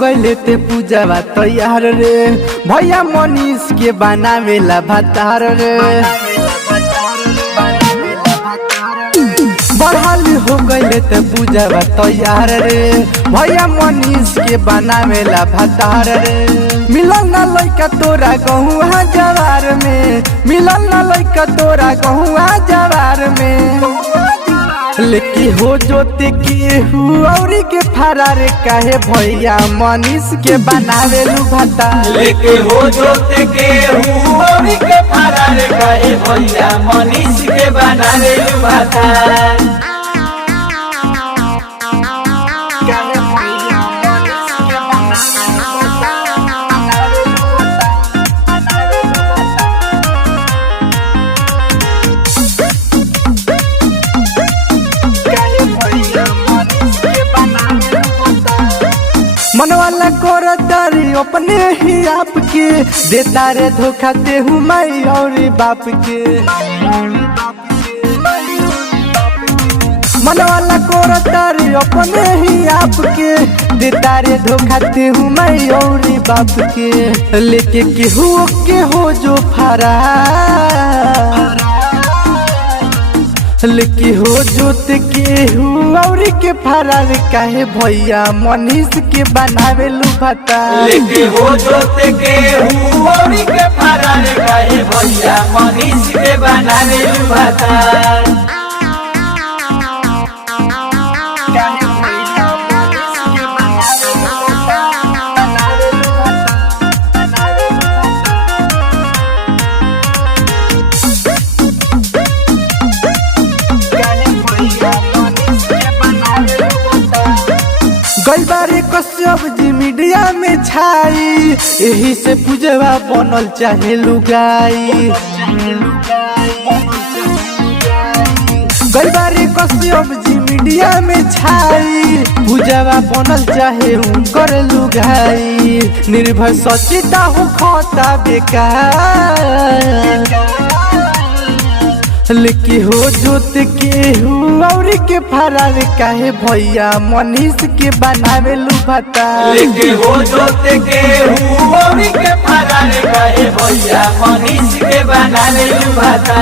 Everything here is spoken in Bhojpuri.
गइले ते पूजावा तैयार रे भैया मनीष के बनावेला भतार रे बढ़ाल हो गइले ते पूजावा तैयार रे भैया मनीष के बनावेला भतार रे मिलन ना लइका तोरा गहुआ जवार में मिलन ना लइका तोरा गहुआ जवार में लेकी हो जोते के हुआरी के फरार काहे भैया मनीष के बनावेलू भता लेके हो जोते के हुआरी के फरार काहे भैया मनीष के बनावेलू भता मनवाला कोरा तारी अपने ही आपके देता रे धोखा दे हूँ माई और बाप के मनवाला कोरा तारी अपने ही आपके देता रे धोखा दे हूँ माई और बाप के लेके केहू के हो जो फरार लेके हो जोत के हुआरी के फरार काहे भैया मनीष के बनावेलू भता लेके हो जोते के हुआरी के फरार काहे भैया मनीष के बनावेलू भता गई बारे कश्यप जी मीडिया में छाई यही से पूजवा बनल चाहे लुगाई गई बारे कश्यप जी मीडिया में छाई पूजवा बनल चाहे कर लुगाई निर्भय सचिता हो खोता बेकार लेके हो जोत के हुआरी के फरार काहे भैया मनीष के बनावेलू भता लेके हो जोते के हुआरी के फरार काहे भैया मनीष के बनावेलू भता।